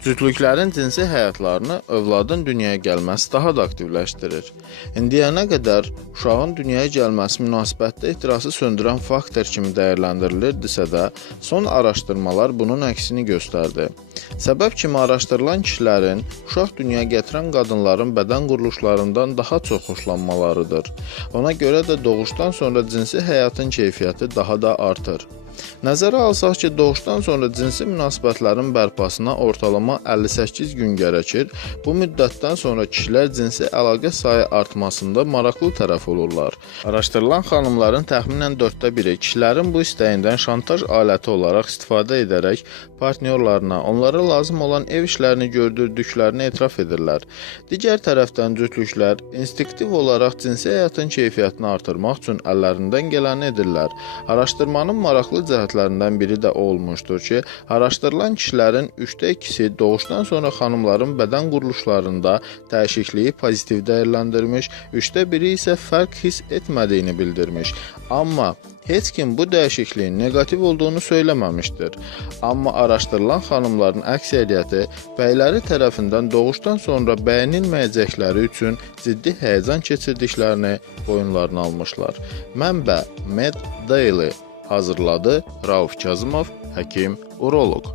Cütlüklərin cinsi həyatlarını övladın dünyaya gəlməsi daha da aktivləşdirir. İndiyənə qədər uşağın dünyaya gəlməsi münasibətdə ehtirası söndürən faktor kimi dəyərləndirilirdisə də, son araşdırmalar bunun əksini göstərdi. Səbəb kimi araşdırılan kişilərin uşaq dünyaya gətirən qadınların bədən quruluşlarından daha çox xoşlanmalarıdır. Ona görə də doğuşdan sonra cinsi həyatın keyfiyyəti daha da artır. Nəzərə alsaq ki, doğuşdan sonra cinsi münasibətlərin bərpasına ortalama 58 gün gərəkir. Bu müddətdən sonra kişilər cinsi əlaqə sayı artmasında maraqlı tərəf olurlar. Araşdırılan xanımların təxminən 1/4-i kişilərin bu istəyindən şantaj aləti olaraq istifadə edərək partnyorlarına onlara lazım olan ev işlərini gördürdüklərini etiraf edirlər. Digər tərəfdən cütlüklər instinktiv olaraq cinsi həyatın keyfiyyətini artırmaq üçün əllərindən gələni edirlər. Araşdırmanın maraqlı cəhətlərindən biri də olmuşdur ki, araşdırılan kişilərin 2/3 doğuşdan sonra xanımların bədən quruluşlarında dəyişikliyi pozitiv dəyərləndirmiş, 1/3 isə fərq hiss etmədiyini bildirmiş. Amma heç kim bu dəyişikliyin neqativ olduğunu söyləməmişdir. Amma araşdırılan xanımların əksəriyyəti bəyləri tərəfindən doğuşdan sonra bəyənilməyəcəkləri üçün ciddi həyəcan keçirdiklərini boyunlarına almışlar. Mənbə Med Daily hazırladı Rauf Kazımov, həkim, uroloq.